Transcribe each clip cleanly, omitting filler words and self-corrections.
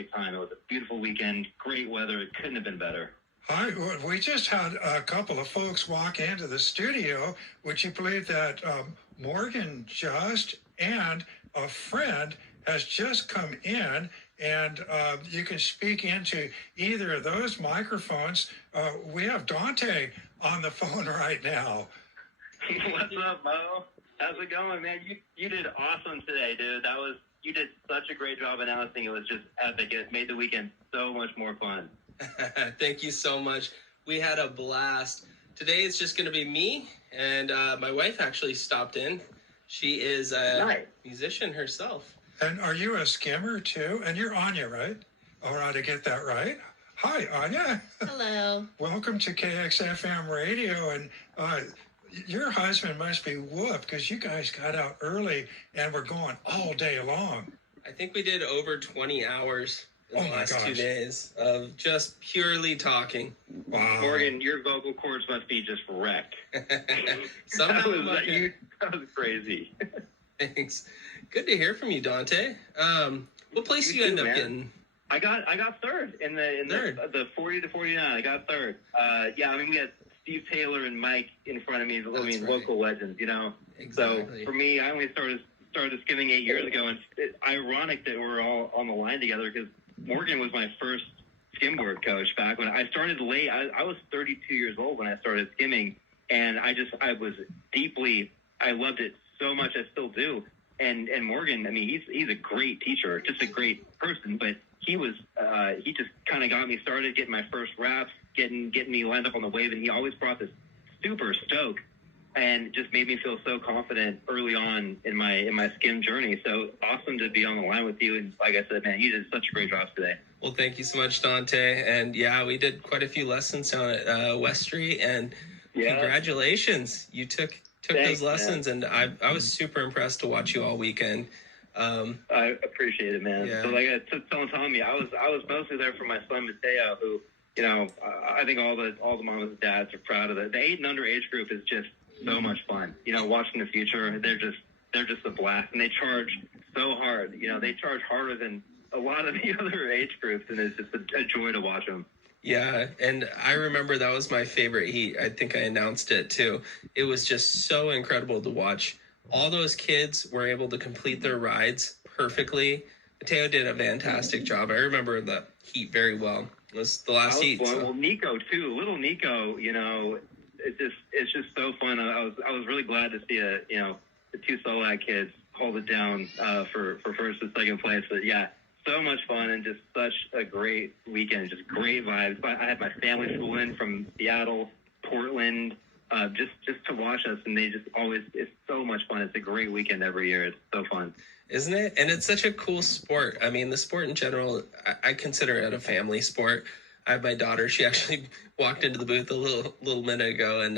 great time. It was a beautiful weekend, great weather. It couldn't have been better. Hi, we just had a couple of folks walk into the studio. Would you believe that Morgan Just and a friend has just come in, and you can speak into either of those microphones. We have Dante on the phone right now. What's up, Mo? How's it going, man? You did awesome today, dude. You did such a great job announcing. It was just epic. It made the weekend so much more fun. Thank you so much. We had a blast. Today it's just going to be me, and my wife actually stopped in. She is a musician herself. And are you a skimmer too? And you're Anya, right? All right, I get that right. Hi, Anya. Hello. Welcome to KXFM Radio. And your husband must be whooped because you guys got out early and were going all day long. I think we did over 20 hours in the last 2 gosh. days of just purely talking. Wow. Morgan, your vocal cords must be just wrecked. Somehow That was crazy. Thanks. Good to hear from you, Dante. What place do you end up getting? I got third in the 40 to 49. I got third. Yeah, I mean, we had Steve Taylor and Mike in front of me. Local legends, you know. Exactly. So for me, I only started skimming 8 years ago, and it's ironic that we're all on the line together because Morgan was my first skimboard coach back when I started late. I was 32 years old when I started skimming, and I loved it so much. I still do. And Morgan, I mean, he's a great teacher, just a great person, but he just kind of got me started, getting my first raps, getting me lined up on the wave, and he always brought this super stoke and just made me feel so confident early on in my skim journey. So awesome to be on the line with you. And like I said, man, you did such a great job today. Well, thank you so much, Dante. And yeah, we did quite a few lessons down at West Street, and congratulations. You took those lessons, man. And I was super impressed to watch you all weekend. I appreciate it, man. Yeah. So like I was telling Tommy, I was mostly there for my son Mateo, who, you know, I think all the moms and dads are proud of it. The 8 and under age group is just so much fun. You know, watching the future, they're just a blast, and they charge so hard. You know, they charge harder than a lot of the other age groups, and it's just a joy to watch them. Yeah, and I remember that was my favorite heat. I think I announced it too. It was just so incredible to watch. All those kids were able to complete their rides perfectly. Mateo did a fantastic job. I remember the heat very well. It was the last heat. So. Well, Nico too. Little Nico, you know, it's just so fun. I was really glad to see the 2 Solak kids hold it down for first and second place. But yeah, so much fun and just such a great weekend. Just great vibes. I had my family flew in from Seattle, Portland, just to watch us, and they just always, it's so much fun. It's a great weekend every year. It's so fun. Isn't it? And it's such a cool sport. I mean, the sport in general, I consider it a family sport. I have my daughter. She actually walked into the booth a little minute ago, and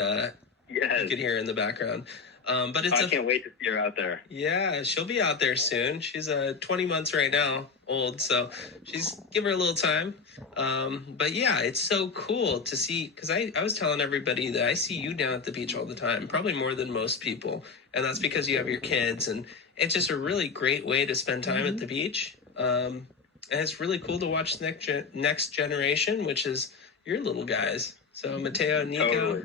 you could hear her in the background. But I can't wait to see her out there. Yeah, she'll be out there soon. She's 20 months right now old, so give her a little time. But yeah, it's so cool to see, because I was telling everybody that I see you down at the beach all the time, probably more than most people, and that's because you have your kids, and it's just a really great way to spend time at the beach. And it's really cool to watch the next generation, which is your little guys. So Mateo and Nico,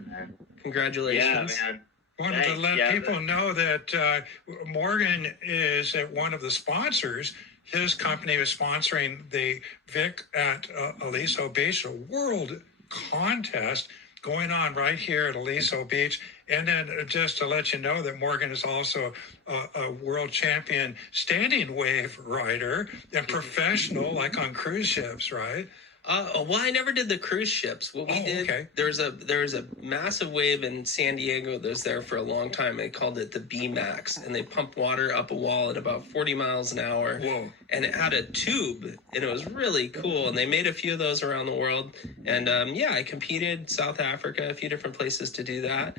congratulations. Yeah, man. Wanted to let people know that Morgan is one of the sponsors. His company is sponsoring the Vic at Aliso Beach, a world contest going on right here at Aliso Beach. And then just to let you know that Morgan is also a world champion standing wave rider and professional, like on cruise ships, right? Well, I never did the cruise ships. What we did, okay. there was a massive wave in San Diego that was there for a long time. They called it the B-Max, and they pumped water up a wall at about 40 miles an hour. Whoa. And it had a tube, and it was really cool. And they made a few of those around the world. And I competed South Africa, a few different places to do that.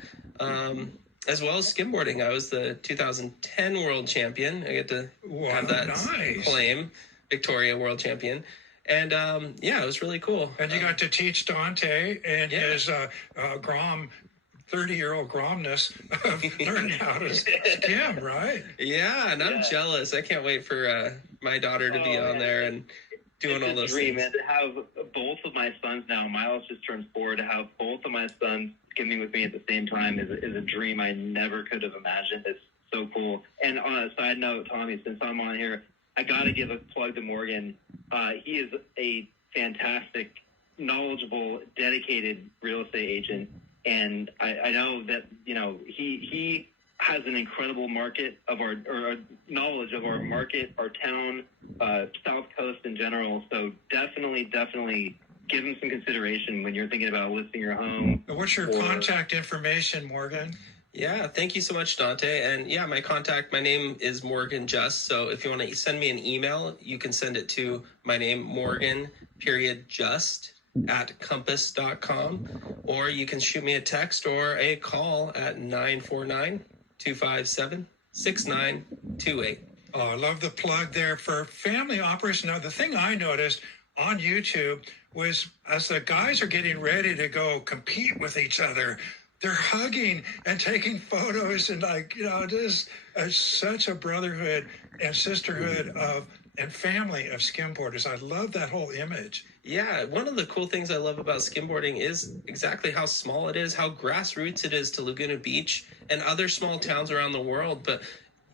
As well as skimboarding. I was the 2010 world champion. I get to have that claim, Victoria world champion. And it was really cool. And you got to teach Dante and his 30-year-old gromness of learning how to skim, right? Yeah, and I'm jealous. I can't wait for my daughter to be on there. And doing all those dream, things. and to have both of my sons now, Miles just turned 4, to have both of my sons skimming with me at the same time is a dream I never could have imagined. It's so cool. And on a side note, Tommy, since I'm on here, I got to give a plug to Morgan. He is a fantastic, knowledgeable, dedicated real estate agent. And I know that, he has an incredible market or knowledge of our market, our town, South Coast in general. So definitely give him some consideration when you're thinking about listing your home. What's your contact information, Morgan? Yeah, thank you so much, Dante. And yeah, my name is Morgan Just. So if you want to send me an email, you can send it to my name, Morgan.just@compass.com, or you can shoot me a text or a call at 949-257-6928. Oh, I love the plug there for family operation. Now, the thing I noticed on YouTube was as the guys are getting ready to go compete with each other, they're hugging and taking photos, and just such a brotherhood and sisterhood and family of skimboarders. I love that whole image. Yeah, one of the cool things I love about skimboarding is exactly how small it is, how grassroots it is to Laguna Beach and other small towns around the world. But,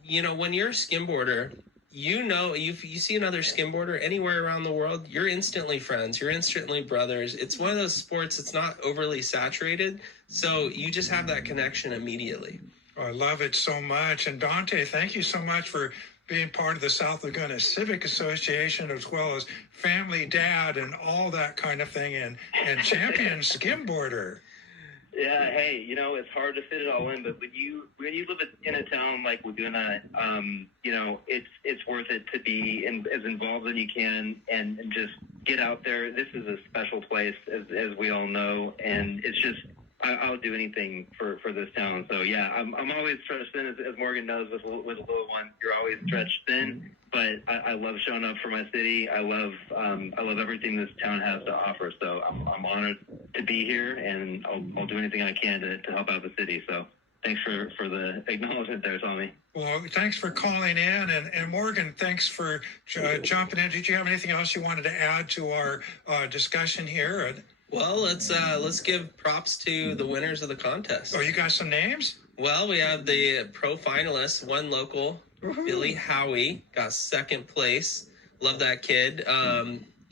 when you're a skimboarder, you see another skimboarder anywhere around the world, you're instantly friends, you're instantly brothers. It's one of those sports that's not overly saturated, so you just have that connection immediately. Oh, I love it so much. And Dante, thank you so much for being part of the South Laguna Civic Association, as well as Family Dad and all that kind of thing, and champion skimboarder. Yeah, hey, it's hard to fit it all in, but when you live in a town like Laguna, it's worth it to be as involved as you can and just get out there. This is a special place, as we all know, and it's just I'll do anything for this town. So yeah, I'm always stretched thin, as Morgan knows with a little one. You're always stretched thin, but I love showing up for my city. I love everything this town has to offer. So I'm honored to be here, and I'll do anything I can to help out the city. So thanks for the acknowledgement there, Tommy. Well, thanks for calling in, and Morgan, thanks for jumping in. Did you have anything else you wanted to add to our discussion here? Well, let's give props to the winners of the contest. Oh, you got some names? Well, we have the pro finalists. One local, Billy Howie, got second place. Love that kid.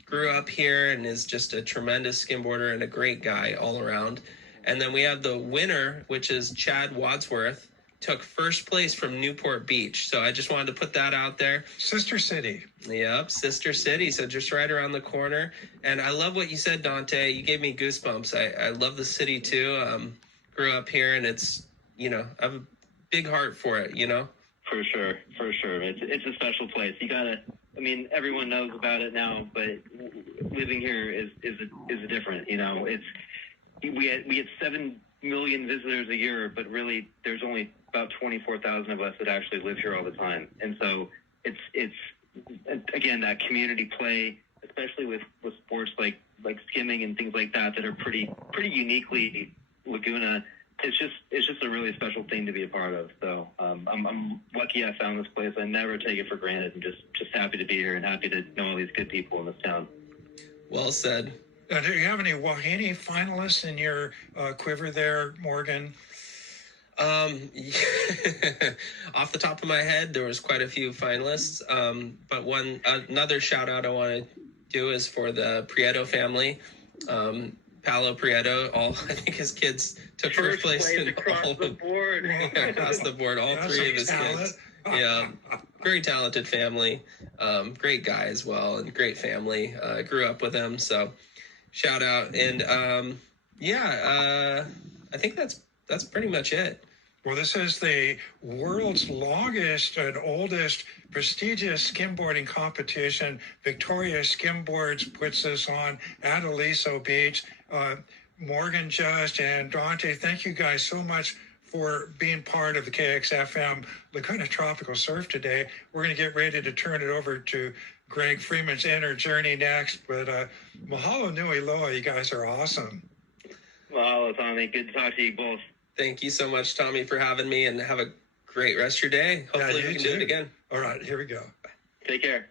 Grew up here and is just a tremendous skimboarder and a great guy all around. And then we have the winner, which is Chad Wadsworth, took first place from Newport Beach. So I just wanted to put that out there. Sister City. Yep, Sister City. So just right around the corner. And I love what you said, Dante. You gave me goosebumps. I love the city too. Grew up here, and it's, I have a big heart for it, For sure. It's a special place. Everyone knows about it now, but living here is different. We had 7 million visitors a year, but really there's only about 24,000 of us that actually live here all the time. And so it's again, that community play, especially with sports like skimming and things like that are pretty uniquely Laguna. It's just a really special thing to be a part of. So I'm lucky I found this place. I never take it for granted, and just happy to be here and happy to know all these good people in this town. Well said. Do you have any Wahine finalists in your quiver there, Morgan? Off the top of my head, there was quite a few finalists. But another shout out I want to do is for the Prieto family. Paolo Prieto, I think his kids took first place in across the board. Across the board, all three of his kids. Yeah, very talented family. Great guy as well, and great family. Grew up with him, so shout out. And I think that's pretty much it. Well, this is the world's longest and oldest prestigious skimboarding competition. Victoria Skimboards puts this on at Aliso Beach. Morgan Just and Dante, thank you guys so much for being part of the KXFM Laguna Tropical Surf today. We're going to get ready to turn it over to Greg Freeman's Inner Journey next, but mahalo nui loa, you guys are awesome. Mahalo, Tommy. Good to talk to you both. Thank you so much, Tommy, for having me, and have a great rest of your day. Hopefully we can do it again. All right, here we go. Take care.